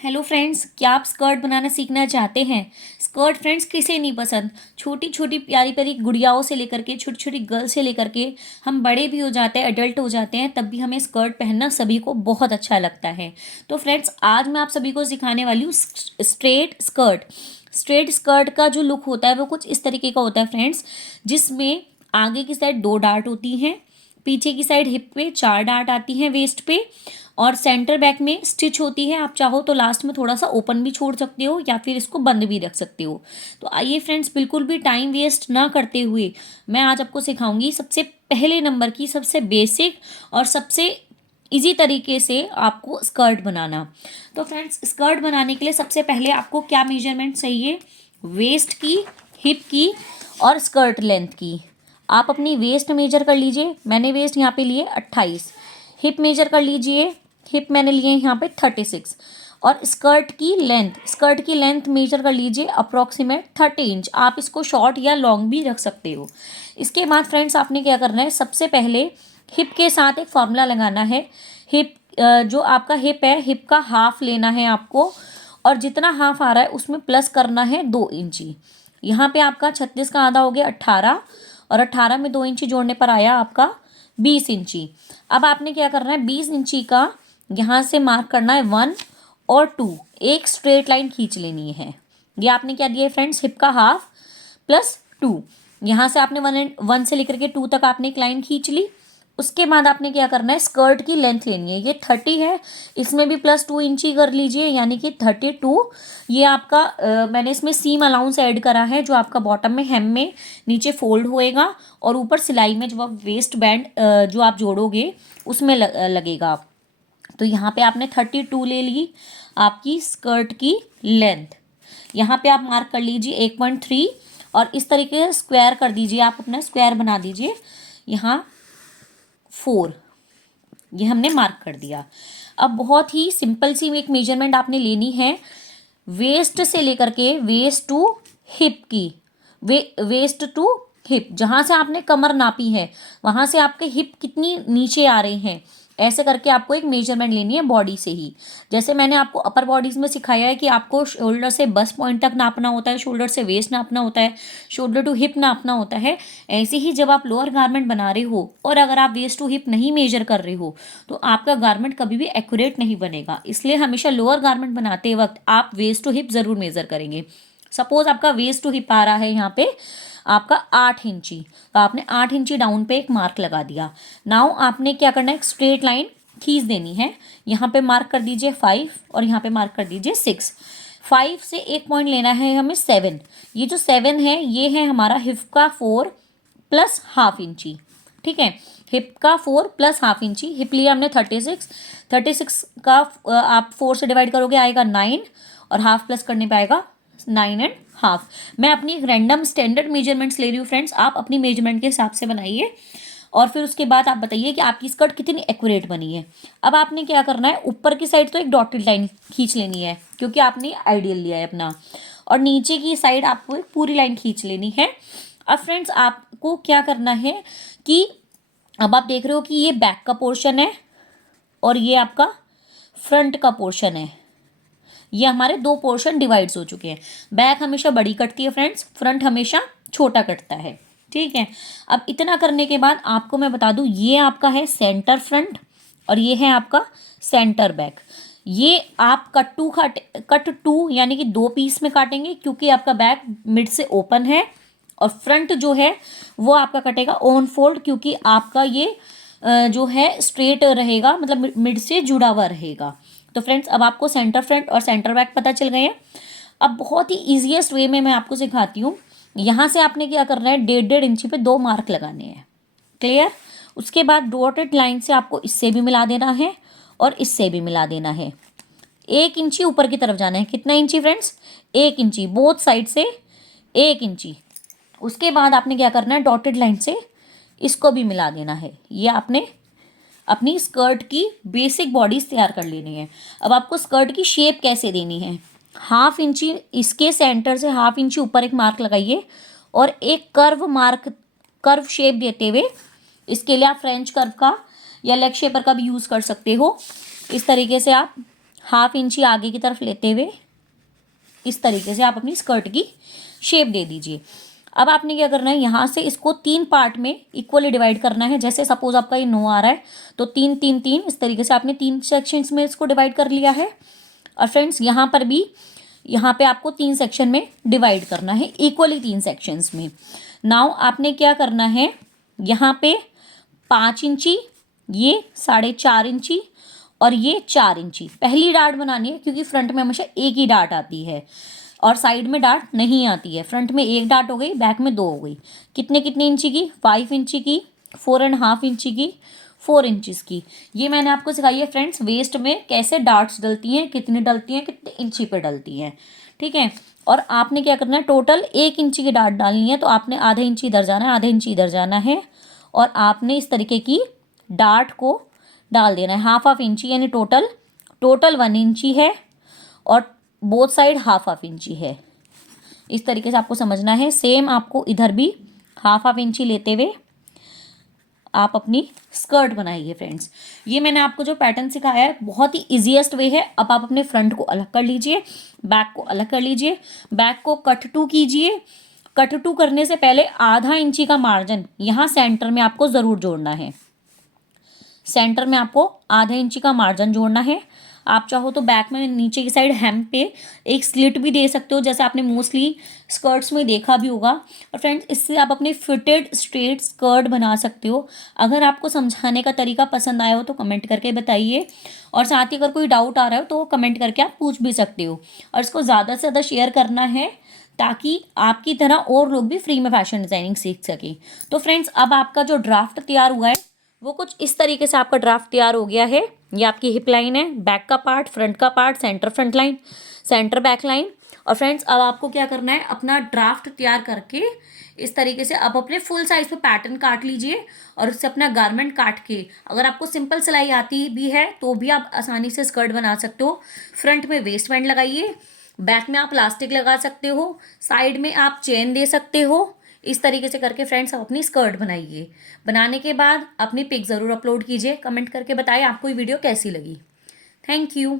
Hello friends, क्या आप skirt बनाना सीखना चाहते हैं। स्कर्ट फ्रेंड्स किसे नहीं पसंद। छोटी छोटी प्यारी प्यारी गुड़ियाओं से लेकर के छोटी छोटी गर्ल से लेकर के हम बड़े भी हो जाते हैं, एडल्ट हो जाते हैं, तब भी हमें स्कर्ट पहनना सभी को बहुत अच्छा लगता है। तो फ्रेंड्स आज मैं आप सभी को सिखाने वाली हूँ स्ट्रेट स्कर्ट। स्ट्रेट स्कर्ट का जो लुक होता है वो कुछ इस तरीके का होता है फ्रेंड्स, जिसमें आगे की साइड 2 डार्ट होती हैं, पीछे की साइड हिप पे 4 डार्ट आती हैं, वेस्ट पे, और सेंटर बैक में स्टिच होती है। आप चाहो तो लास्ट में थोड़ा सा ओपन भी छोड़ सकते हो या फिर इसको बंद भी रख सकते हो। तो आइए फ्रेंड्स, बिल्कुल भी टाइम वेस्ट ना करते हुए मैं आज आपको सिखाऊंगी सबसे पहले नंबर की सबसे बेसिक और सबसे इजी तरीके से आपको स्कर्ट बनाना। तो फ्रेंड्स स्कर्ट बनाने के लिए सबसे पहले आपको क्या मेजरमेंट चाहिए, वेस्ट की, हिप की और स्कर्ट लेंथ की। आप अपनी वेस्ट मेजर कर लीजिए। मैंने वेस्ट यहाँ पे लिए 28। हिप मेजर कर लीजिए। हिप मैंने लिए यहाँ पे 36। और स्कर्ट की लेंथ मेजर कर लीजिए अप्रॉक्सीमेट 30 इंच। आप इसको शॉर्ट या लॉन्ग भी रख सकते हो। इसके बाद फ्रेंड्स आपने क्या करना है, सबसे पहले हिप के साथ एक फॉर्मूला लगाना है। हिप जो आपका हिप है, हिप का हाफ लेना है आपको, और जितना हाफ आ रहा है उसमें प्लस करना है 2 इंची। यहाँ पे आपका 36 का आधा हो गया 18, और 18 में 2 इंची जोड़ने पर आया आपका 20 इंची। अब आपने क्या करना है, 20 इंची का यहाँ से मार्क करना है 1 और 2, एक स्ट्रेट लाइन खींच लेनी है। ये आपने क्या दिया है फ्रेंड्स, हिप का हाफ प्लस 2। यहाँ से आपने 1 से लेकर के 2 तक आपने एक लाइन खींच ली। उसके बाद आपने क्या करना है, स्कर्ट की लेंथ लेनी है। ये 30 है, इसमें भी प्लस 2 इंची कर लीजिए, यानी कि 32। ये आपका मैंने इसमें सीम अलाउंस ऐड करा है, जो आपका बॉटम में हेम में नीचे फोल्ड होएगा और ऊपर सिलाई में जब आप वेस्ट बैंड जो आप जोड़ोगे उसमें लगेगा। तो यहाँ पे आपने 32 ले ली आपकी स्कर्ट की लेंथ। यहाँ पे आप मार्क कर लीजिए 1.3, और इस तरीके से स्क्वायर कर दीजिए। आप अपना स्क्वायर बना दीजिए। यहाँ 4 ये हमने मार्क कर दिया। अब बहुत ही सिंपल सी एक मेजरमेंट आपने लेनी है, वेस्ट से लेकर के वेस्ट टू हिप की। वेस्ट टू हिप, जहाँ से आपने कमर नापी है वहाँ से आपके हिप कितनी नीचे आ रहे हैं, ऐसे करके आपको एक मेजरमेंट लेनी है बॉडी से ही। जैसे मैंने आपको अपर बॉडीज में सिखाया है कि आपको शोल्डर से बस पॉइंट तक नापना होता है, शोल्डर से वेस्ट नापना होता है, शोल्डर टू हिप नापना होता है। ऐसे ही जब आप लोअर गारमेंट बना रहे हो और अगर आप वेस्ट टू हिप नहीं मेजर कर रहे हो तो आपका गारमेंट कभी भी एक्यूरेट नहीं बनेगा। इसलिए हमेशा लोअर गारमेंट बनाते वक्त आप वेस्ट टू हिप ज़रूर मेजर करेंगे। सपोज आपका वेस्ट टू हिप आ रहा है यहाँ पे आपका 8 इंची, तो आपने 8 इंची डाउन पे एक मार्क लगा दिया। नाउ आपने क्या करना है, एक स्ट्रेट लाइन खींच देनी है। यहाँ पे मार्क कर दीजिए 5 और यहाँ पे मार्क कर दीजिए 6। 5 से एक पॉइंट लेना है हमें 7। ये जो 7 है ये है हमारा हिप का 4 प्लस हाफ इंची। ठीक है, हिप का 4 प्लस हाफ इंची। हिप लिया हमने 36। 36 का आप 4 से डिवाइड करोगे आएगा 9, और हाफ प्लस करने पे आएगा 9.5। मैं अपनी रैंडम स्टैंडर्ड मेजरमेंट्स ले रही हूँ फ्रेंड्स, आप अपनी मेजरमेंट के हिसाब से बनाइए और फिर उसके बाद आप बताइए कि आपकी स्कर्ट कितनी एक्यूरेट बनी है। अब आपने क्या करना है, ऊपर की साइड तो एक डॉटेड लाइन खींच लेनी है क्योंकि आपने आइडियल लिया है अपना, और नीचे की साइड आपको एक पूरी लाइन खींच लेनी है। अब फ्रेंड्स आपको क्या करना है कि अब आप देख रहे हो कि ये बैक का पोर्शन है और ये आपका फ्रंट का पोर्शन है। ये हमारे 2 पोर्शन डिवाइड्स हो चुके हैं। बैक हमेशा बड़ी कटती है फ्रेंड्स, फ्रंट हमेशा छोटा कटता है। ठीक है, अब इतना करने के बाद आपको मैं बता दूं, ये आपका है सेंटर फ्रंट और ये है आपका सेंटर बैक। ये आप कट टू यानी कि 2 पीस में काटेंगे क्योंकि आपका बैक मिड से ओपन है, और फ्रंट जो है वो आपका कटेगा ऑन फोल्ड क्योंकि आपका ये जो है स्ट्रेट रहेगा, मतलब मिड से जुड़ा हुआ रहेगा। तो फ्रेंड्स अब आपको सेंटर फ्रंट और सेंटर बैक पता चल गए हैं। अब बहुत ही ईजीएस्ट वे में मैं आपको सिखाती हूँ। यहाँ से आपने क्या करना है, 1.5 इंची पे 2 मार्क लगाने हैं। क्लियर। उसके बाद डॉटेड लाइन से आपको इससे भी मिला देना है और इससे भी मिला देना है। 1 इंची ऊपर की तरफ जाना है। कितना इंची फ्रेंड्स, 1 इंची बोथ साइड से 1 इंची। उसके बाद आपने क्या करना है, डॉटेड लाइन से इसको भी मिला देना है। ये आपने अपनी स्कर्ट की बेसिक बॉडीज तैयार कर लेनी है। अब आपको स्कर्ट की शेप कैसे देनी है, 1/2 इंची इसके सेंटर से 1/2 इंची ऊपर एक मार्क लगाइए और एक कर्व शेप देते हुए, इसके लिए आप फ्रेंच कर्व का या लेग शेपर का भी यूज़ कर सकते हो। इस तरीके से आप हाफ इंची आगे की तरफ लेते हुए इस तरीके से आप अपनी स्कर्ट की शेप दे दीजिए। अब आपने क्या करना है, यहाँ से इसको 3 पार्ट में इक्वली डिवाइड करना है। जैसे सपोज आपका ये 9 आ रहा है तो 3 3 3 इस तरीके से आपने 3 सेक्शंस में इसको डिवाइड कर लिया है। और फ्रेंड्स यहाँ पर भी, यहाँ पे आपको 3 सेक्शन में डिवाइड करना है, इक्वली 3 सेक्शंस में। नाउ आपने क्या करना है, यहाँ पे 5 इंची, ये 4.5 इंची और ये 4 इंची पहली डार्ट बनानी है, क्योंकि फ्रंट में हमेशा एक ही डार्ट आती है और साइड में डार्ट नहीं आती है। फ्रंट में एक डार्ट हो गई, बैक में 2 हो गई। कितने कितने इंची की, 5 इंची की, 4.5 इंची की, 4 इंचज़ की। ये मैंने आपको सिखाई है फ्रेंड्स वेस्ट में कैसे डार्ट्स डलती हैं, कितनी डलती हैं, कितने इंची पे डलती हैं, ठीक है। और आपने क्या करना है, टोटल 1 इंची की डार्ट डालनी है, तो आपने आधा इंची इधर जाना है, आधा इंची इधर जाना है और आपने इस तरीके की डार्ट को डाल देना है। हाफ इंची यानी टोटल 1 इंची है और बोथ साइड हाफ इंची है। इस तरीके से आपको समझना है। सेम आपको इधर भी हाफ इंची लेते हुए आप अपनी स्कर्ट बनाइए फ्रेंड्स। ये मैंने आपको जो पैटर्न सिखाया है बहुत ही ईजीएस्ट वे है। अब आप अपने फ्रंट को अलग कर लीजिए, बैक को अलग कर लीजिए, बैक को कट टू कीजिए। कट टू करने से पहले आधा इंची का मार्जिन यहाँ सेंटर में आपको ज़रूर जोड़ना है। सेंटर में आपको आधा इंची का मार्जिन जोड़ना है। आप चाहो तो बैक में नीचे की साइड हेम पे एक स्लिट भी दे सकते हो, जैसे आपने मोस्टली स्कर्ट्स में देखा भी होगा। और फ्रेंड्स इससे आप अपनी फिटेड स्ट्रेट स्कर्ट बना सकते हो। अगर आपको समझाने का तरीका पसंद आया हो तो कमेंट करके बताइए, और साथ ही अगर कोई डाउट आ रहा हो तो कमेंट करके आप पूछ भी सकते हो। और इसको ज़्यादा से ज़्यादा शेयर करना है ताकि आपकी तरह और लोग भी फ्री में फैशन डिज़ाइनिंग सीख सकें। तो फ्रेंड्स अब आपका जो ड्राफ्ट तैयार हुआ है वो कुछ इस तरीके से आपका ड्राफ्ट तैयार हो गया है। ये आपकी हिप लाइन है, बैक का पार्ट, फ्रंट का part, centre front line, centre back line. और फ्रेंड्स अब आपको क्या करना है, अपना ड्राफ्ट तैयार करके इस तरीके से आप अपने फुल साइज पे पैटर्न काट लीजिए और उससे अपना गारमेंट काट के, अगर आपको सिंपल सिलाई आती भी है तो भी आप आसानी से स्कर्ट बना सकते हो। फ्रंट में वेस्ट बैंड लगाइए, बैक में आप इलास्टिक लगा सकते हो, साइड में आप चेन दे सकते हो। इस तरीके से करके फ्रेंड्स आप अपनी स्कर्ट बनाइए। बनाने के बाद अपनी पिक ज़रूर अपलोड कीजिए, कमेंट करके बताइए आपको ये वीडियो कैसी लगी। Thank you.